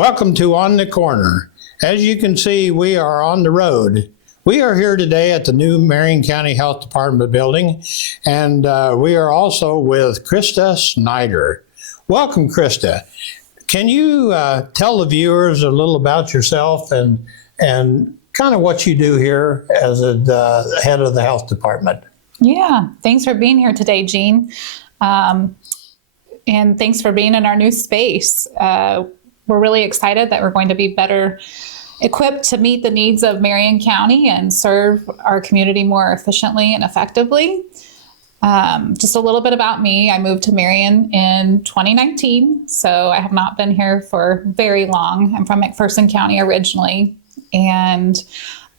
Welcome to On the Corner. As you can see, we are on the road. We are here today at the new Marion County Health Department building, and we are also with Krista Schnider. Welcome, Krista. Can you tell the viewers a little about yourself and kind of what you do here as the head of the health department? Yeah, thanks for being here today, Jean. And thanks for being in our new space. We're really excited that we're going to be better equipped to meet the needs of Marion County and serve our community more efficiently and effectively. Just a little bit about me. I moved to Marion in 2019, so I have not been here for very long. I'm from McPherson County originally, and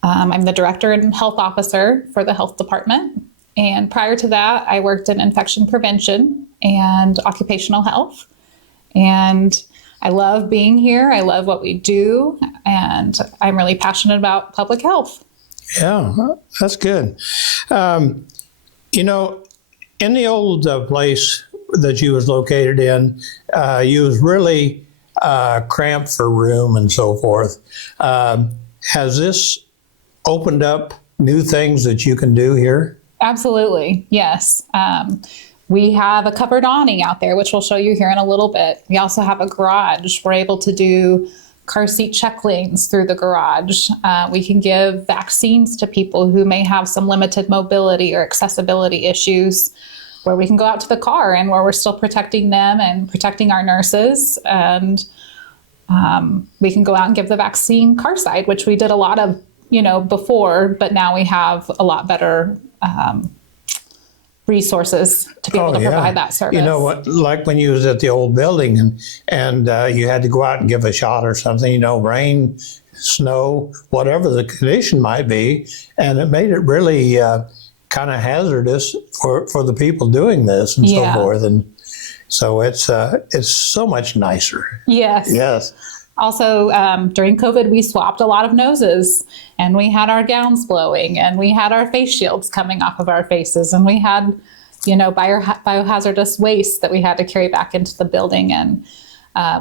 I'm the director and health officer for the health department. And prior to that, I worked in infection prevention and occupational health. And I love being here. I love what we do, and I'm really passionate about public health. Yeah, that's good. You know, in the old place that you was located in, you was really cramped for room and so forth. Has this opened up new things that you can do here? Absolutely, yes. We have a covered awning out there, which we'll show you here in a little bit. We also have a garage. We're able to do car seat check lanes through the garage. We can give vaccines to people who may have some limited mobility or accessibility issues, where we can go out to the car and where we're still protecting them and protecting our nurses. And we can go out and give the vaccine car side, which we did a lot of, before, but now we have a lot better resources to be able to provide that service. You know what, like when you was at the old building and you had to go out and give a shot or something, rain, snow, whatever the condition might be, and it made it really kind of hazardous for the people doing this and so forth. And so it's so much nicer. Yes. Yes. Also, during COVID, we swapped a lot of noses, and we had our gowns blowing, and we had our face shields coming off of our faces, and we had, biohazardous waste that we had to carry back into the building, and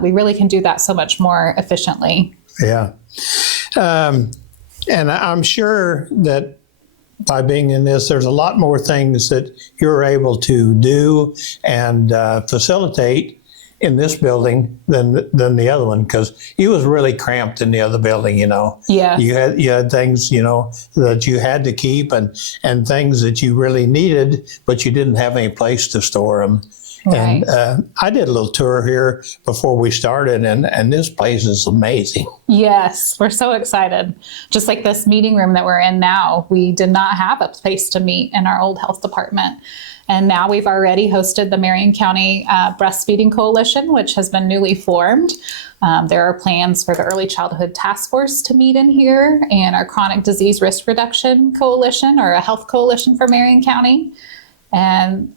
we really can do that so much more efficiently. Yeah. And I'm sure that by being in this, there's a lot more things that you're able to do and facilitate in this building than the other one, because you was really cramped in the other building, Yeah. You had things, that you had to keep and things that you really needed, but you didn't have any place to store them. Right. And I did a little tour here before we started, and this place is amazing. Yes, we're so excited. Just like this meeting room that we're in now, we did not have a place to meet in our old health department. And now we've already hosted the Marion County Breastfeeding Coalition, which has been newly formed. There are plans for the Early Childhood Task Force to meet in here, and our Chronic Disease Risk Reduction Coalition, or a health coalition for Marion County. And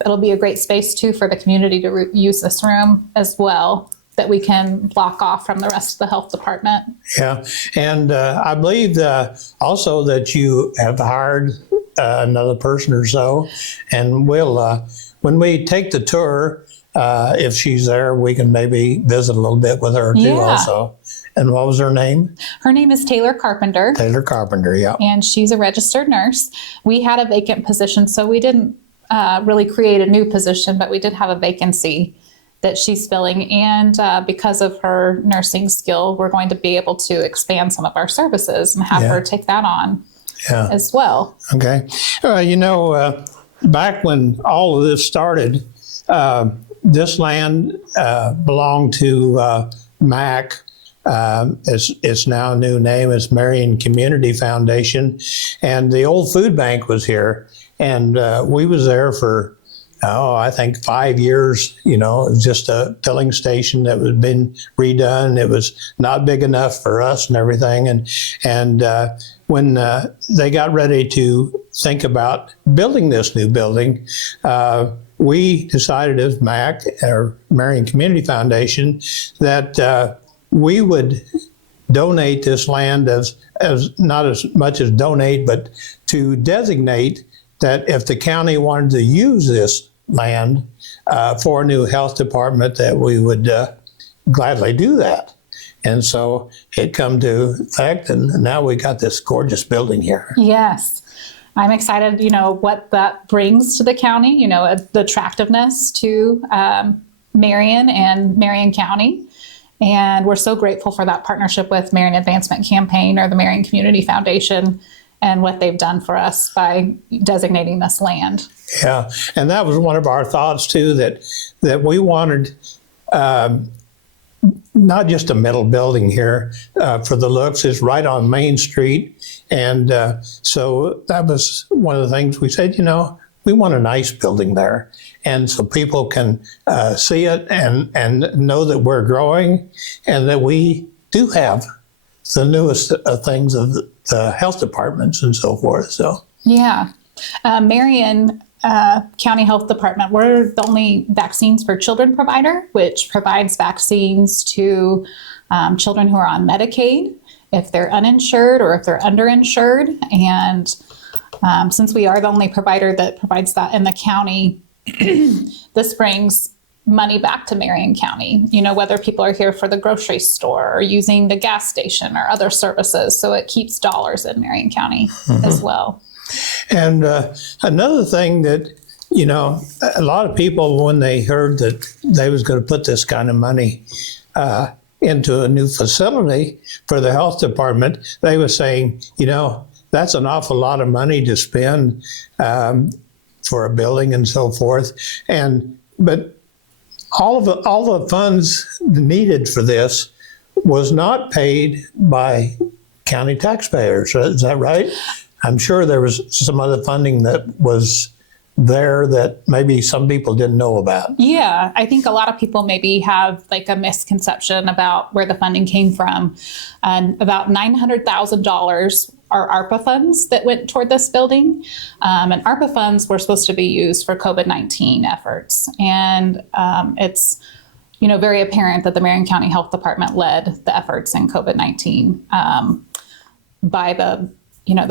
it'll be a great space, too, for the community to use this room as well, that we can block off from the rest of the health department. Yeah, and I believe also that you have hired another person or so, and we'll when we take the tour, if she's there, we can maybe visit a little bit with her too also. And what was her name? Her name is Taylor Carpenter. Taylor Carpenter, yeah. And she's a registered nurse. We had a vacant position, so we didn't really create a new position, but we did have a vacancy that she's filling. And because of her nursing skill, we're going to be able to expand some of our services and have her take that on as well. Okay. Back when all of this started, this land belonged to MAC. It's now a new name. It's Marion Community Foundation. And the old food bank was here. And we was there for, I think 5 years. It was just a filling station that was been redone. It was not big enough for us and everything. And when they got ready to think about building this new building, we decided as MAC, or Marion Community Foundation, that we would donate this land as not as much as donate, but to designate that if the county wanted to use this land for a new health department, that we would gladly do that. And so it come to effect, and now we got this gorgeous building here. Yes. I'm excited, what that brings to the county, the attractiveness to Marion and Marion County. And we're so grateful for that partnership with Marion Advancement Campaign or the Marion Community Foundation and what they've done for us by designating this land. Yeah, and that was one of our thoughts too, that we wanted not just a metal building here for the looks. It's right on Main Street. And so that was one of the things we said, we want a nice building there. And so people can see it and know that we're growing and that we do have the newest things of the health departments and so forth. So yeah, Marion County Health Department, we're the only vaccines for children provider, which provides vaccines to children who are on Medicaid, if they're uninsured or if they're underinsured. And since we are the only provider that provides that in the county, this brings money back to Marion County, whether people are here for the grocery store or using the gas station or other services. So it keeps dollars in Marion County as well. And another thing that, a lot of people, when they heard that they was going to put this kind of money into a new facility for the health department, they were saying, that's an awful lot of money to spend for a building and so forth. But all the funds needed for this was not paid by county taxpayers. Is that right? I'm sure there was some other funding that was there that maybe some people didn't know about. Yeah, I think a lot of people maybe have like a misconception about where the funding came from. And about $900,000 are ARPA funds that went toward this building. And ARPA funds were supposed to be used for COVID-19 efforts. And it's, very apparent that the Marion County Health Department led the efforts in COVID-19 by the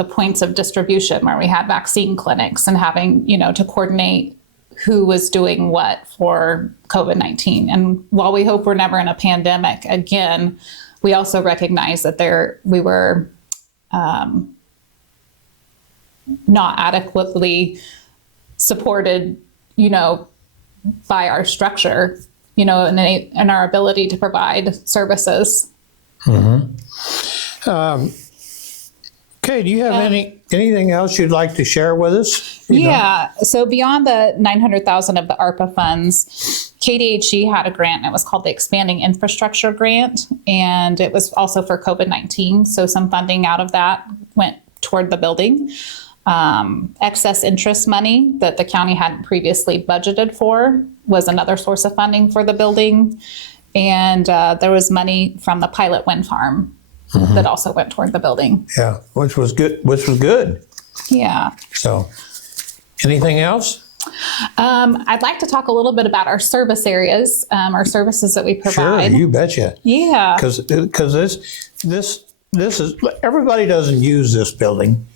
points of distribution where we had vaccine clinics and having, to coordinate who was doing what for COVID-19. And while we hope we're never in a pandemic again, we also recognize that we were not adequately supported, by our structure, and our ability to provide services. Mm-hmm. Okay, do you have anything else you'd like to share with us? So beyond the $900,000 of the ARPA funds, KDHE had a grant, and it was called the Expanding Infrastructure Grant, and it was also for COVID-19. So some funding out of that went toward the building. Excess interest money that the county hadn't previously budgeted for was another source of funding for the building. And there was money from the pilot wind farm that also went toward the building. Yeah, which was good. Yeah. So, anything else? I'd like to talk a little bit about our service areas, our services that we provide. Sure, you betcha. Yeah. Because this is, everybody doesn't use this building,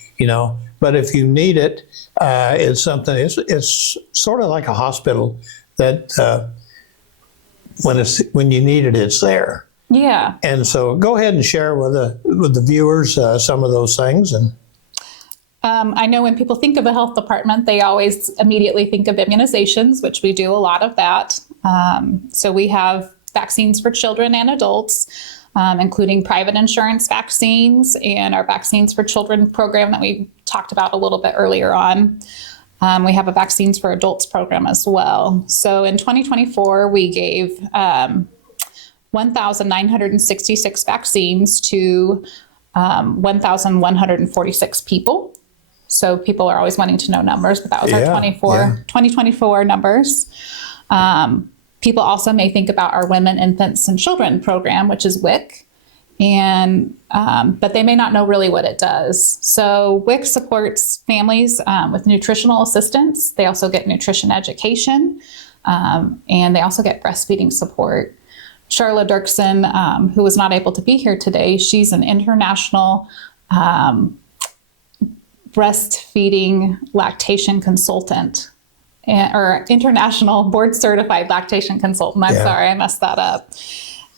but if you need it, it's something. It's sort of like a hospital that when you need it, it's there. Yeah. And so go ahead and share with the viewers some of those things. And I know when people think of a health department, they always immediately think of immunizations, which we do a lot of that. So we have vaccines for children and adults, including private insurance vaccines and our Vaccines for Children program that we talked about a little bit earlier on. We have a Vaccines for Adults program as well. So in 2024, we gave 1,966 vaccines to 1,146 people. So people are always wanting to know numbers, but that was our 2024 numbers. People also may think about our Women, Infants, and Children program, which is WIC, but they may not know really what it does. So WIC supports families with nutritional assistance. They also get nutrition education, and they also get breastfeeding support. Charla Dirksen, who was not able to be here today, she's an international breastfeeding lactation consultant, or international board certified lactation consultant. I'm sorry, I messed that up.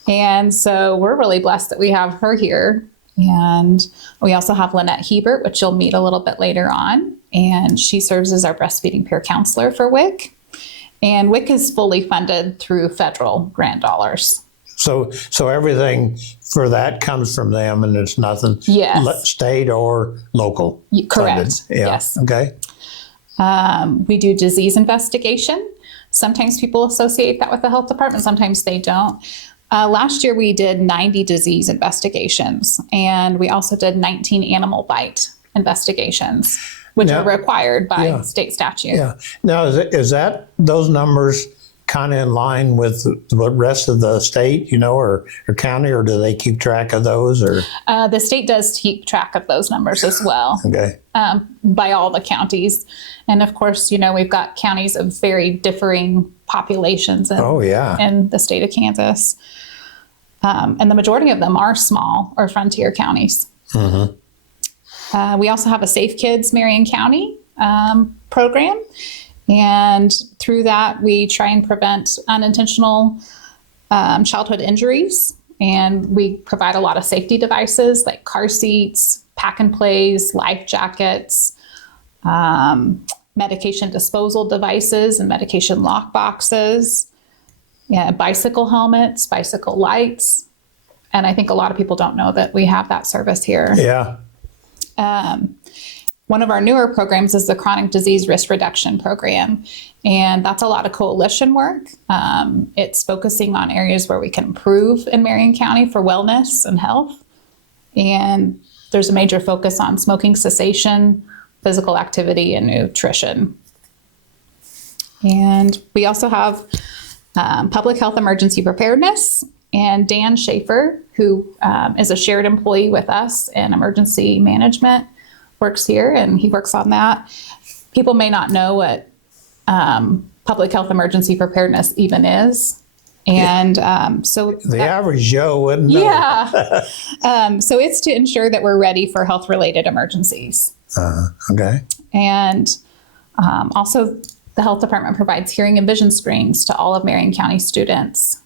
And so we're really blessed that we have her here. And we also have Lynette Hebert, which you'll meet a little bit later on. And she serves as our breastfeeding peer counselor for WIC. And WIC is fully funded through federal grant dollars. So everything for that comes from them, and it's nothing state or local. Correct. Funded. Yeah. Yes. Okay. We do disease investigation. Sometimes people associate that with the health department. Sometimes they don't. Last year, we did 90 disease investigations, and we also did 19 animal bite investigations, which are required by state statute. Yeah. Now, is that those numbers kind of in line with the rest of the state, or county, or do they keep track of those? Or the state does keep track of those numbers as well. Okay. By all the counties. And of course, we've got counties of very differing populations in the state of Kansas. And the majority of them are small or frontier counties. Mm-hmm. We also have a Safe Kids Marion County program. And through that, we try and prevent unintentional childhood injuries. And we provide a lot of safety devices like car seats, pack and plays, life jackets, medication disposal devices and medication lock boxes, bicycle helmets, bicycle lights. And I think a lot of people don't know that we have that service here. Yeah. One of our newer programs is the Chronic Disease Risk Reduction Program, and that's a lot of coalition work. It's focusing on areas where we can improve in Marion County for wellness and health. And there's a major focus on smoking cessation, physical activity, and nutrition. And we also have public health emergency preparedness. And Dan Schaefer, who is a shared employee with us in emergency management, works here, and he works on that. People may not know what public health emergency preparedness even is. And so the average Joe wouldn't know. Yeah. So it's to ensure that we're ready for health-related emergencies. Okay. And also the health department provides hearing and vision screenings to all of Marion County students,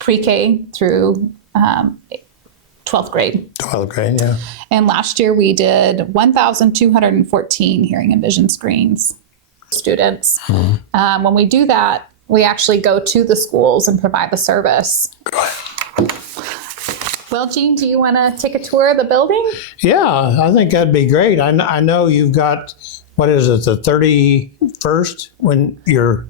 pre-K through 12th grade. 12th grade, yeah. And last year we did 1,214 hearing and vision screens students. Mm-hmm. When we do that, we actually go to the schools and provide the service. Well, Jean, do you want to take a tour of the building? Yeah, I think that'd be great. I know you've got, what is it, the 31st when you're...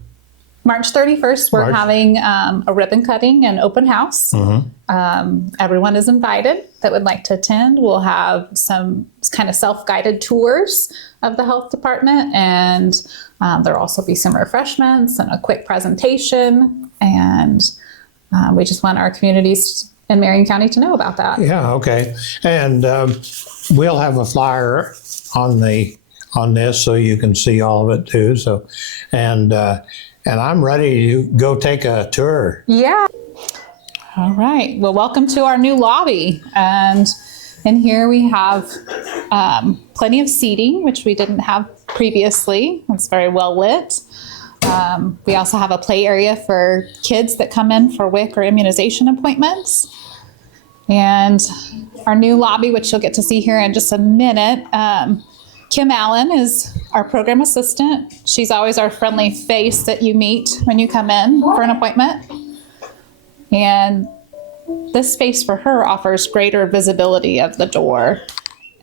March 31st, we're having a ribbon cutting and open house. Mm-hmm. Everyone is invited that would like to attend. We'll have some kind of self-guided tours of the health department, and there'll also be some refreshments and a quick presentation. And we just want our communities in Marion County to know about that. Yeah, okay. And we'll have a flyer on this so you can see all of it too. So, and I'm ready to go take a tour. Yeah. All right. Well, welcome to our new lobby. And in here we have plenty of seating, which we didn't have previously. It's very well lit. We also have a play area for kids that come in for WIC or immunization appointments. And our new lobby, which you'll get to see here in just a minute, Kim Allen is our program assistant. She's always our friendly face that you meet when you come in for an appointment. And this space for her offers greater visibility of the door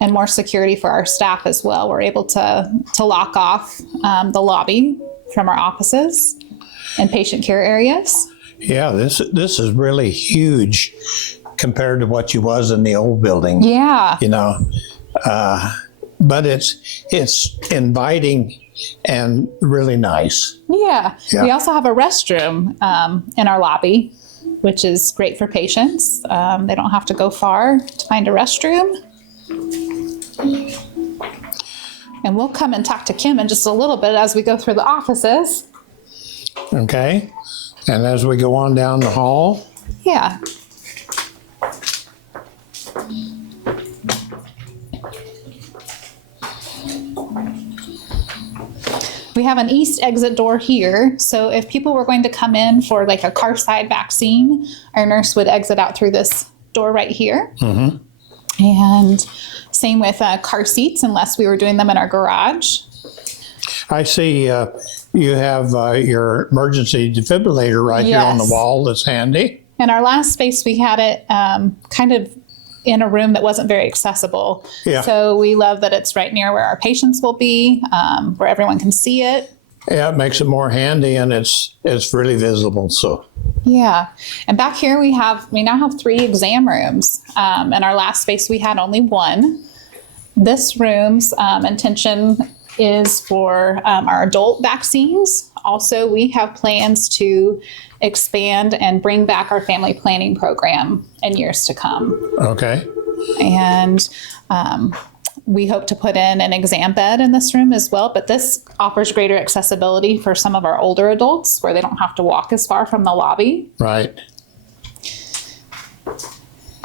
and more security for our staff as well. We're able to lock off the lobby from our offices and patient care areas. Yeah, this is really huge compared to what you was in the old building. Yeah. But it's inviting and really nice. Yeah. We also have a restroom in our lobby, which is great for patients. They don't have to go far to find a restroom. And we'll come and talk to Kim in just a little bit as we go through the offices. Okay. And as we go on down the hall. Yeah. We We have an east exit door here. So if people were going to come in for like a car side vaccine, our nurse would exit out through this door right here. And same with car seats, unless we were doing them in our garage. I see you have your emergency defibrillator right here on the wall. That's handy. In our last space, we had it kind of in a room that wasn't very accessible. Yeah. So we love that it's right near where our patients will be, where everyone can see it. Yeah, it makes it more handy, and it's really visible. So Yeah. And back here we now have 3 exam rooms. In our last space, we had only 1. This room's intention is for our adult vaccines. Also, we have plans to expand and bring back our family planning program in years to come. okay. And we hope to put in an exam bed in this room as well, but this offers greater accessibility for some of our older adults where they don't have to walk as far from the lobby. Right.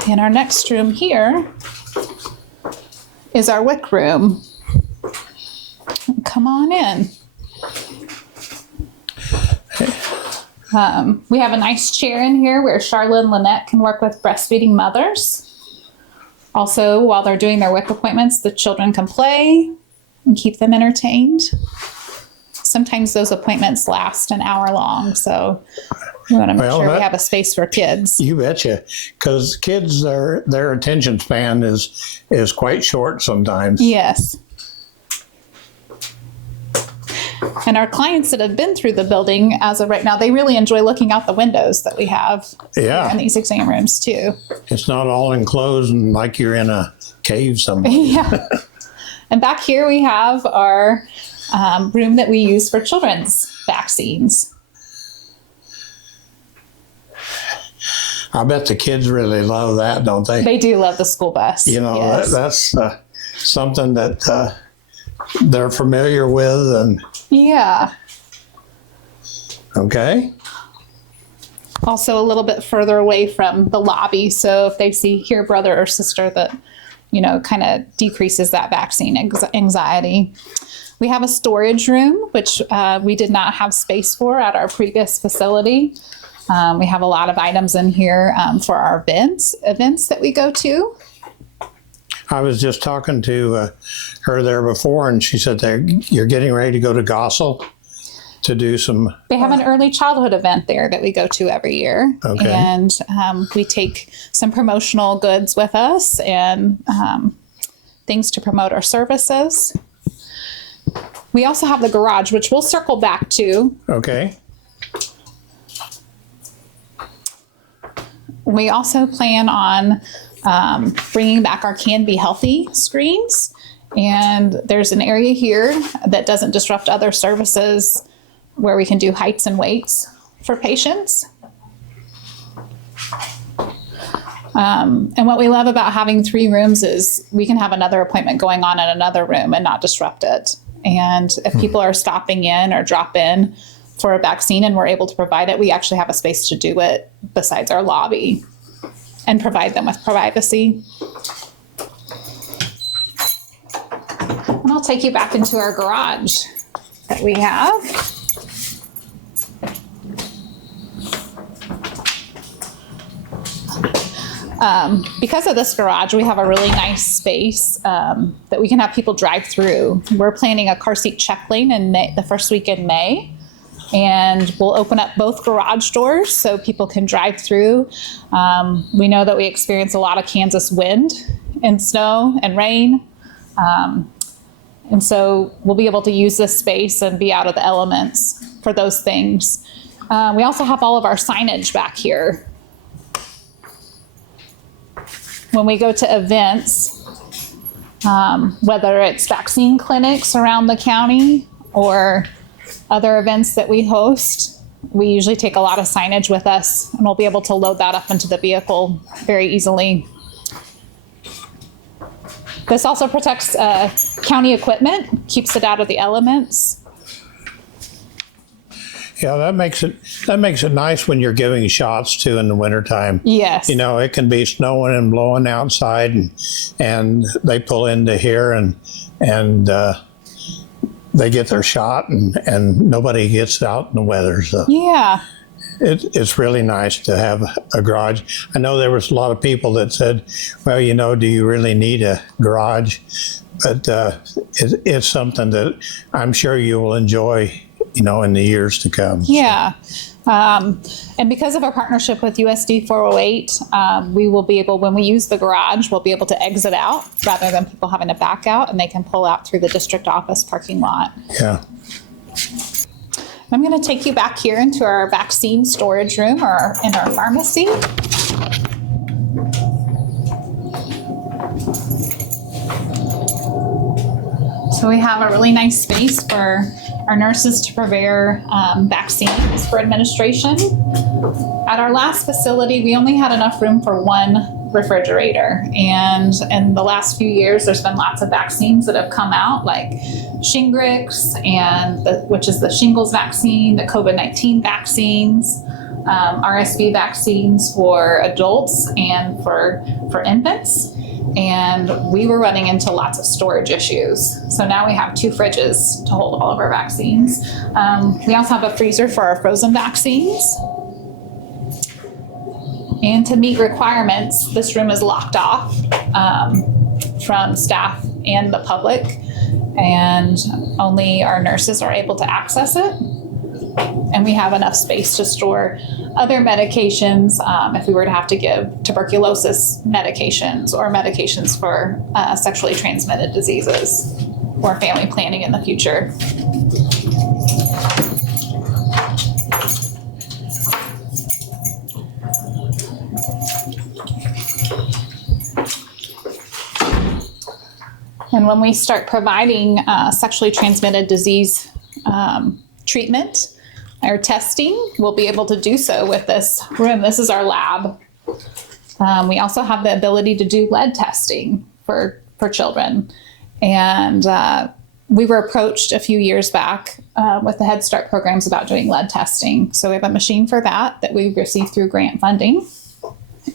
In our next room here is our WIC room. Come on in. We have a nice chair in here where Charlotte and Lynette can work with breastfeeding mothers. Also, while they're doing their WIC appointments, the children can play and keep them entertained. Sometimes those appointments last an hour long, so we want to make sure we have a space for kids. You betcha, because kids, their attention span is quite short sometimes. Yes. And our clients that have been through the building as of right now, they really enjoy looking out the windows that we have in these exam rooms too. It's not all enclosed and like you're in a cave somewhere. Yeah. And back here we have our room that we use for children's vaccines. I bet the kids really love that, don't they? They do love the school bus. You know, yes. that's something that they're familiar with. And yeah. Okay. Also a little bit further away from the lobby. So if they hear brother or sister, that, kind of decreases that vaccine anxiety. We have a storage room, which we did not have space for at our previous facility. We have a lot of items in here for our events that we go to. I was just talking to her there before, and she said you're getting ready to go to Gossel to do some... They have an early childhood event there that we go to every year. Okay. And we take some promotional goods with us and things to promote our services. We also have the garage, which we'll circle back to. Okay. We also plan on bringing back our Can Be Healthy screens. And there's an area here that doesn't disrupt other services where we can do heights and weights for patients. And what we love about having 3 rooms is we can have another appointment going on in another room and not disrupt it. And if people are stopping in or drop in for a vaccine and we're able to provide it, we actually have a space to do it besides our lobby and provide them with privacy. And I'll take you back into our garage that we have. Because of this garage, we have a really nice space that we can have people drive through. We're planning a car seat check lane in May, the first week in May. And we'll open up both garage doors so people can drive through. We know that we experience a lot of Kansas wind and snow and rain. And so we'll be able to use this space and be out of the elements for those things. We also have all of our signage back here. When we go to events, whether it's vaccine clinics around the county or other events that we host, we usually take a lot of signage with us, and we'll be able to load that up into the vehicle very easily. This also protects county equipment, keeps it out of the elements. Yeah, that makes it nice when you're giving shots too in the wintertime. Yes. You know, it can be snowing and blowing outside, and they pull into here, and they get their shot and nobody gets out in the weather. So Yeah. it's really nice to have a garage. I know there was a lot of people that said, well, do you really need a garage? But it's something that I'm sure you will enjoy, in the years to come. Yeah. And because of our partnership with USD 408, we will be able, when we use the garage, we'll be able to exit out rather than people having to back out, and they can pull out through the district office parking lot. Yeah. I'm going to take you back here into our vaccine storage room or in our pharmacy. So we have a really nice space for our nurses to prepare vaccines for administration. At our last facility, we only had enough room for one refrigerator. And in the last few years, there's been lots of vaccines that have come out, like Shingrix, which is the shingles vaccine, the COVID-19 vaccines, RSV vaccines for adults and for infants. And we were running into lots of storage issues. So now we have 2 fridges to hold all of our vaccines. We also have a freezer for our frozen vaccines. And to meet requirements, this room is locked off from staff and the public, and only our nurses are able to access it. And we have enough space to store other medications if we were to have to give tuberculosis medications or medications for sexually transmitted diseases or family planning in the future. And when we start providing sexually transmitted disease treatment or testing, we'll be able to do so with this room. This is our lab. We also have the ability to do lead testing for children. And we were approached a few years back with the Head Start programs about doing lead testing. So we have a machine for that we received through grant funding.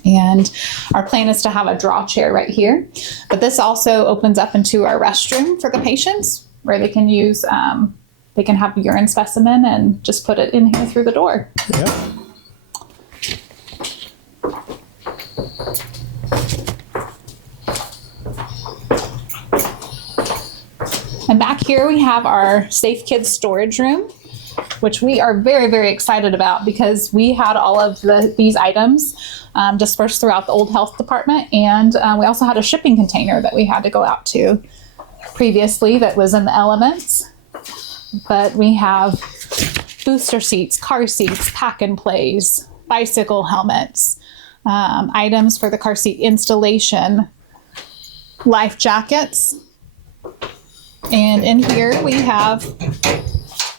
And our plan is to have a draw chair right here. But this also opens up into our restroom for the patients, where they can use, they can have a urine specimen and just put it in here through the door. Yeah. And back here we have our Safe Kids storage room, which we are very, very excited about because we had all of these items dispersed throughout the old health department. And we also had a shipping container that we had to go out to previously that was in the elements. But we have booster seats, car seats, pack and plays, bicycle helmets, items for the car seat installation, life jackets. And in here we have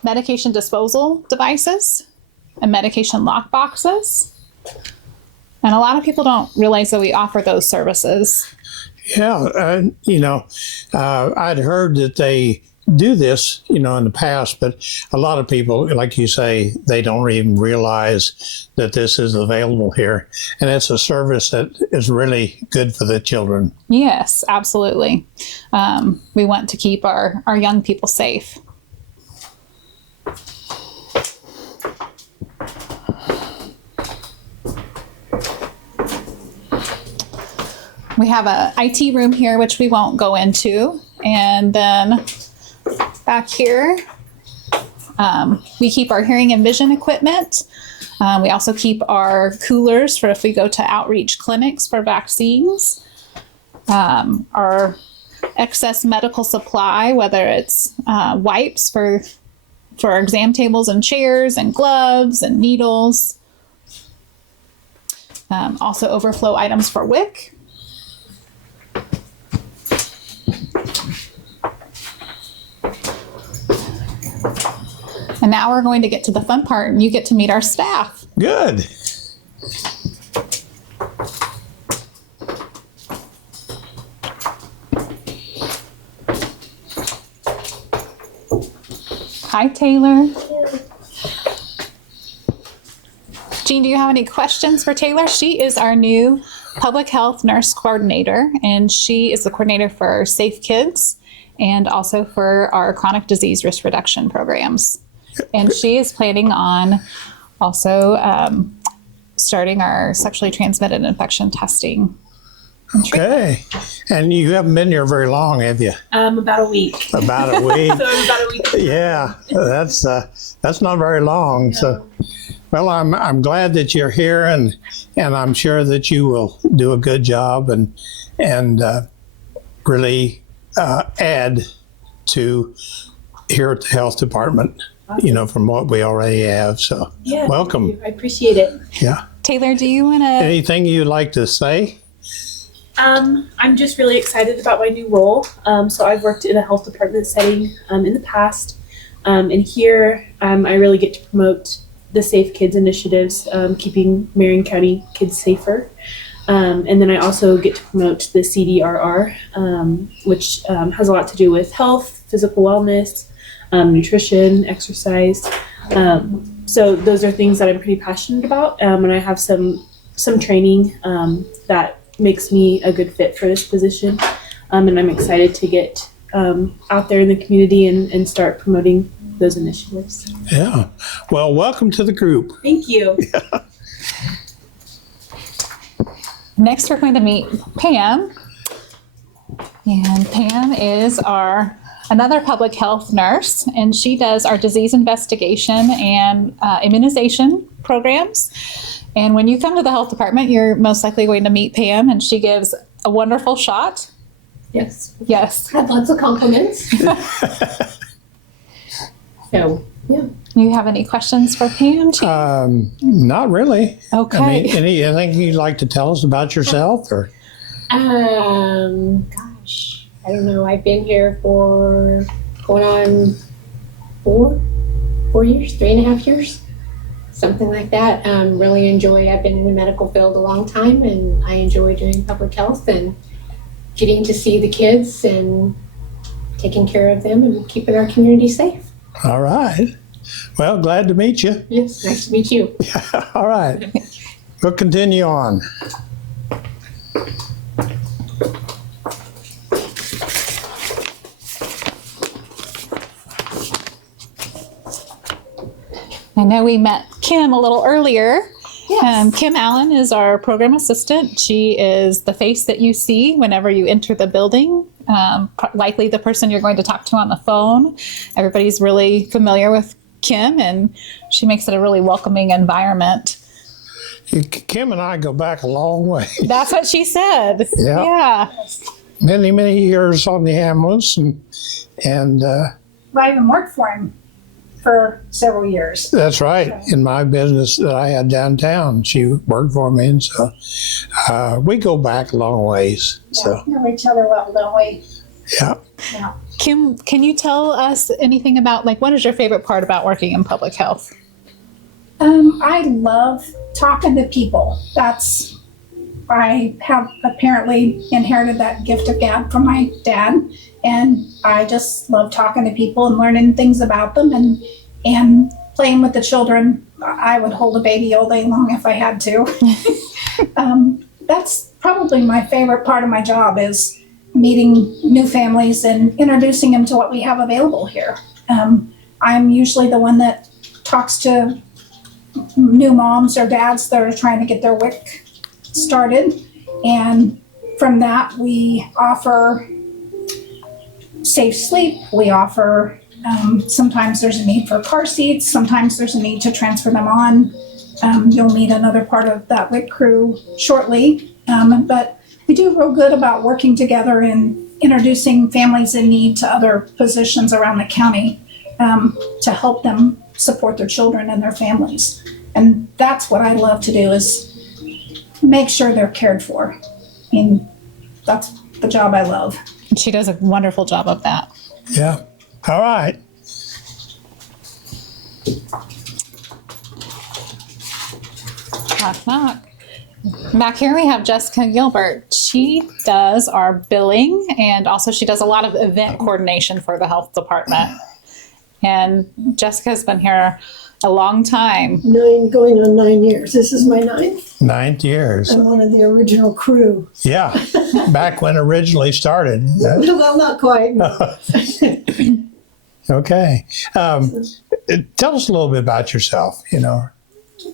medication disposal devices and medication lock boxes. And a lot of people don't realize that we offer those services. Yeah, I'd heard that they do this, in the past, but a lot of people, like you say, they don't even realize that this is available here. And it's a service that is really good for the children. Yes, absolutely. We want to keep our young people safe. We have a IT room here, which we won't go into. And then back here, we keep our hearing and vision equipment. We also keep our coolers for if we go to outreach clinics for vaccines. Our excess medical supply, whether it's wipes for exam tables and chairs, and gloves and needles. Also overflow items for WIC. And now we're going to get to the fun part, and you get to meet our staff. Good. Hi, Taylor. Jean, do you have any questions for Taylor? She is our new public health nurse coordinator, and she is the coordinator for Safe Kids and also for our chronic disease risk reduction programs. And she is planning on also starting our sexually transmitted infection testing. Okay. And you haven't been here very long, have you? About a week. About a week. So about a week. Yeah, that's not very long. So, well, I'm glad that you're here, and I'm sure that you will do a good job and really add to here at the health department. Awesome. From what we already have. So, Yeah, welcome. thank you. I appreciate it. Yeah. Taylor, do you want to? Anything you'd like to say? I'm just really excited about my new role. So I've worked in a health department setting in the past, and here I really get to promote the Safe Kids initiatives, keeping Marion County kids safer. And then I also get to promote the CDRR, which has a lot to do with health, physical wellness, nutrition, exercise. So those are things that I'm pretty passionate about, and I have some training that makes me a good fit for this position. And I'm excited to get out there in the community and start promoting those initiatives. Yeah. Well, welcome to the group. Thank you. Next, we're going to meet Pam. And Pam is another public health nurse, and she does our disease investigation and immunization programs. And when you come to the health department, you're most likely going to meet Pam, and she gives a wonderful shot. Yes. Yes. Had lots of compliments. So, yeah. You have any questions for Pam? Not really. Okay. I mean, anything you'd like to tell us about yourself, or? Gosh, I don't know. I've been here for going on 4 years, 3.5 years, something like that. Really enjoy. I've been in the medical field a long time, and I enjoy doing public health and getting to see the kids and taking care of them and keeping our community safe. All right. Well, glad to meet you. Yes, nice to meet you. All right. We'll continue on. I know we met Kim a little earlier. Yes. Kim Allen is our program assistant. She is the face that you see whenever you enter the building, likely the person you're going to talk to on the phone. Everybody's really familiar with Kim, and she makes it a really welcoming environment. Kim and I go back a long way. That's what she said. Yeah. Yeah. Many, many years on the ambulance, and I even worked for him for several years. that's right. In my business that I had downtown, she worked for me, and so we go back a long ways. So We know each other well, don't we? yeah. Yeah. Kim, can you tell us anything about, what is your favorite part about working in public health? I love talking to people. I have apparently inherited that gift of gab from my dad, and I just love talking to people and learning things about them and playing with the children. I would hold a baby all day long if I had to. That's probably my favorite part of my job, is meeting new families and introducing them to what we have available here. I'm usually the one that talks to new moms or dads that are trying to get their WIC started. And from that, we offer safe sleep. We offer, sometimes there's a need for car seats. Sometimes there's a need to transfer them on. You'll meet another part of that WIC crew shortly. But we do real good about working together and introducing families in need to other positions around the county to help them support their children and their families. And that's what I love to do, is make sure they're cared for. I mean, that's the job I love. She does a wonderful job of that. Yeah. All right. Knock, knock. Back here we have Jessica Gilbert. She does our billing, and also she does a lot of event coordination for the health department. And Jessica's been here a long time. Going on 9 years. This is my ninth. 9 years. I'm one of the original crew. Yeah, back when originally started. Well, not quite. Okay. Tell us a little bit about yourself,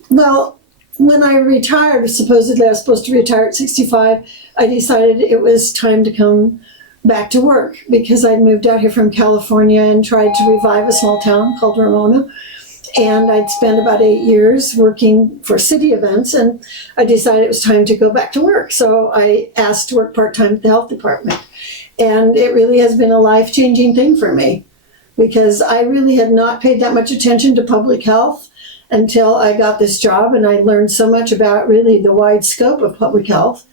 Well, when I retired, supposedly I was supposed to retire at 65, I decided it was time to come back to work because I'd moved out here from California and tried to revive a small town called Ramona. And I'd spent about 8 years working for city events, and I decided it was time to go back to work. So I asked to work part-time at the health department. And it really has been a life-changing thing for me because I really had not paid that much attention to public health until I got this job, and I learned so much about really the wide scope of public health.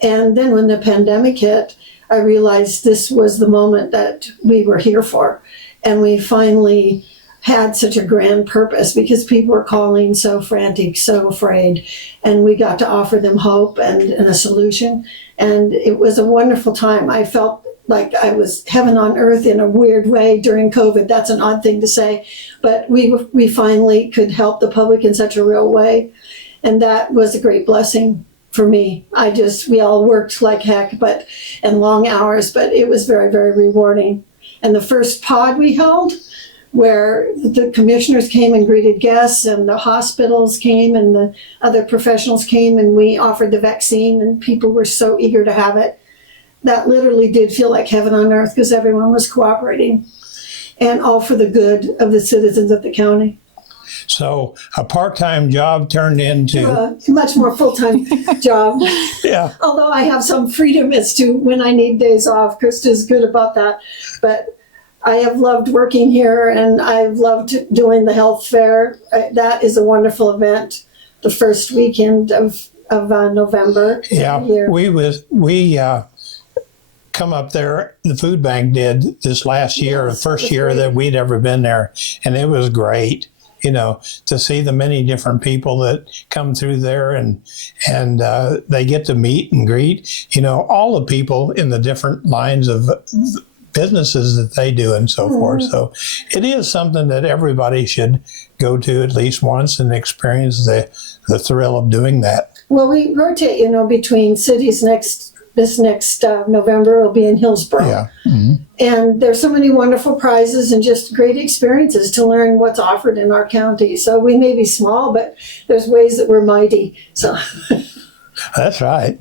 And then when the pandemic hit, I realized this was the moment that we were here for. And we finally had such a grand purpose because people were calling so frantic, so afraid. And we got to offer them hope and a solution. And it was a wonderful time. I felt like I was heaven on earth in a weird way during COVID. That's an odd thing to say, but we finally could help the public in such a real way. And that was a great blessing for me. We all worked like heck, and long hours, but it was very, very rewarding. And the first pod we held, where the commissioners came and greeted guests, and the hospitals came and the other professionals came, and we offered the vaccine, and people were so eager to have it. That literally did feel like heaven on earth because everyone was cooperating, and all for the good of the citizens of the county. So a part-time job turned into A much more full-time job. yeah. Although I have some freedom as to when I need days off. Krista's good about that. But I have loved working here, and I've loved doing the health fair. That is a wonderful event, the first weekend of November. Yeah, Here. we come up there. The food bank did this last year, the first year that we'd ever been there, and it was great. To see the many different people that come through there, and they get to meet and greet. All the people in the different lines of businesses that they do and so forth. So it is something that everybody should go to at least once and experience the thrill of doing that. Well, we rotate, between cities. This next November will be in Hillsborough. Yeah. Mm-hmm. And there's so many wonderful prizes and just great experiences to learn what's offered in our county. So we may be small, but there's ways that we're mighty. So That's right.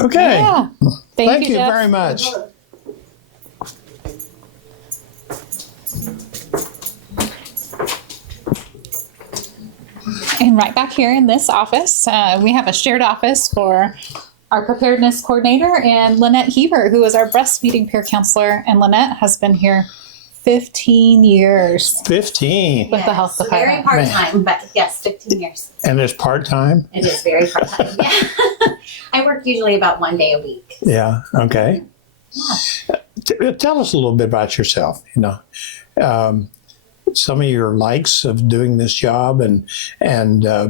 Okay. Yeah. Thank you Jeff. very much. And right back here in this office, we have a shared office for our preparedness coordinator and Lynette Heber, who is our breastfeeding peer counselor. And Lynette has been here 15 years 15. with the health Very department. part-time, but yes, 15 years. And it's part-time? It is very part-time, yeah. I work usually about 1 day a week. Yeah. Okay. Tell us a little bit about yourself, some of your likes of doing this job and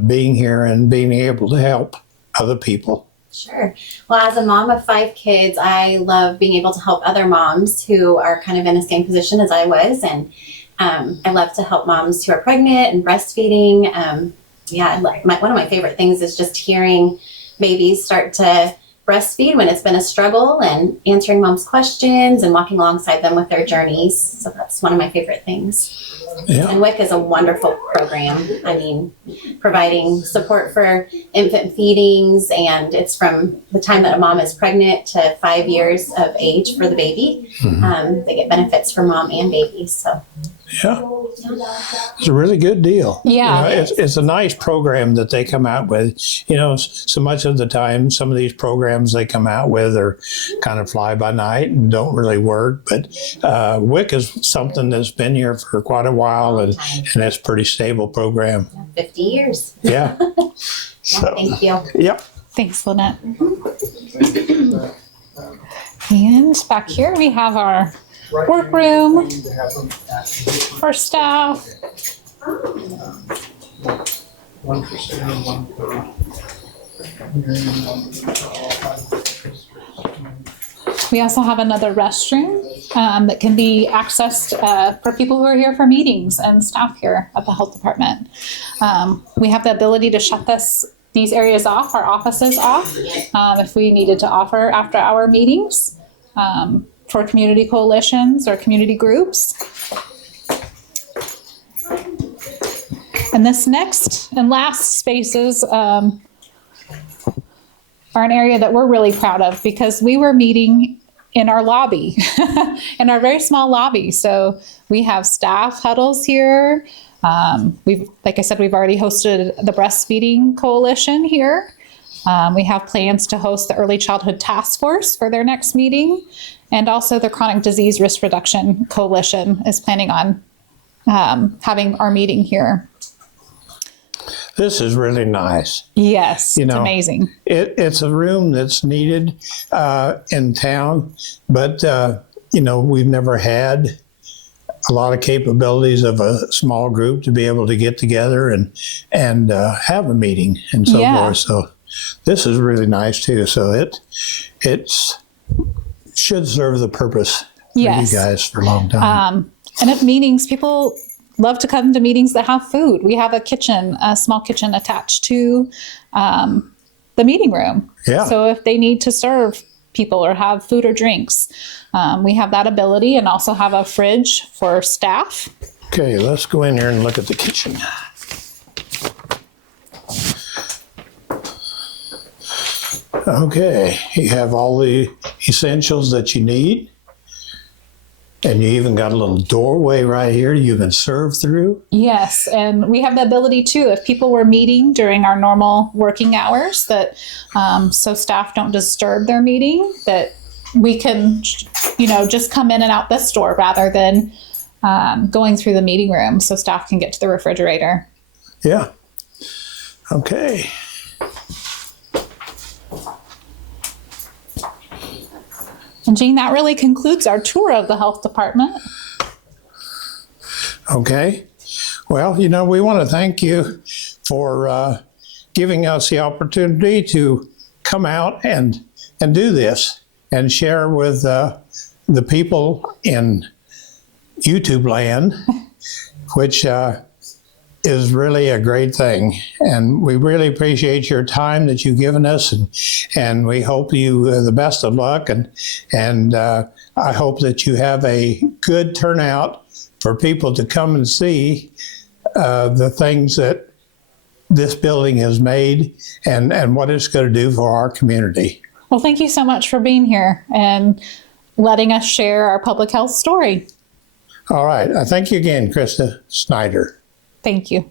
being here and being able to help other people. Sure. Well, as a mom of 5 kids, I love being able to help other moms who are kind of in the same position as I was. And I love to help moms who are pregnant and breastfeeding. One of my favorite things is just hearing babies start to breastfeed when it's been a struggle, and answering moms' questions and walking alongside them with their journeys. So that's one of my favorite things. Yeah. And WIC is a wonderful program. I mean, providing support for infant feedings, and it's from the time that a mom is pregnant to 5 years of age for the baby. They get benefits for mom and baby. So Yeah. It's a really good deal. Yeah. It's a nice program that they come out with. So much of the time, some of these programs they come out with are kind of fly by night and don't really work. But WIC is something that's been here for quite a while, and it's a pretty stable program. 50 years. Yeah. Yeah, thank you. Yep. Thanks, Lynette. And back here we have our workroom for staff. 1% and 1/3. We also have another restroom that can be accessed for people who are here for meetings and staff here at the health department. We have the ability to shut these areas off, our offices off, if we needed to offer after-hour meetings for community coalitions or community groups. And this next and last spaces are an area that we're really proud of because we were meeting in our lobby, in our very small lobby. So we have staff huddles here. Like I said, we've already hosted the Breastfeeding Coalition here. We have plans to host the Early Childhood Task Force for their next meeting. And also the Chronic Disease Risk Reduction Coalition is planning on having our meeting here. This is really nice. Yes, it's amazing. It's a room that's needed in town, but we've never had a lot of capabilities of a small group to be able to get together and have a meeting and so forth. So this is really nice too. So it should serve the purpose for you guys for a long time. And at meetings, people love to come to meetings that have food. We have a small kitchen attached to the meeting room. Yeah. So if they need to serve people or have food or drinks, we have that ability, and also have a fridge for staff. Okay, let's go in here and look at the kitchen. Okay, you have all the essentials that you need. And you even got a little doorway right here you can serve through. Yes, and we have the ability too, if people were meeting during our normal working hours, that so staff don't disturb their meeting, that we can, just come in and out this door rather than going through the meeting room, so staff can get to the refrigerator. Yeah. Okay. And Jean, that really concludes our tour of the health department. Okay. Well, we want to thank you for giving us the opportunity to come out and do this and share with the people in YouTube land, which is really a great thing. And we really appreciate your time that you've given us, and we hope you the best of luck. And I hope that you have a good turnout for people to come and see the things that this building has made and what it's going to do for our community. Well, thank you so much for being here and letting us share our public health story. All right. Thank you again, Krista Schnider. Thank you.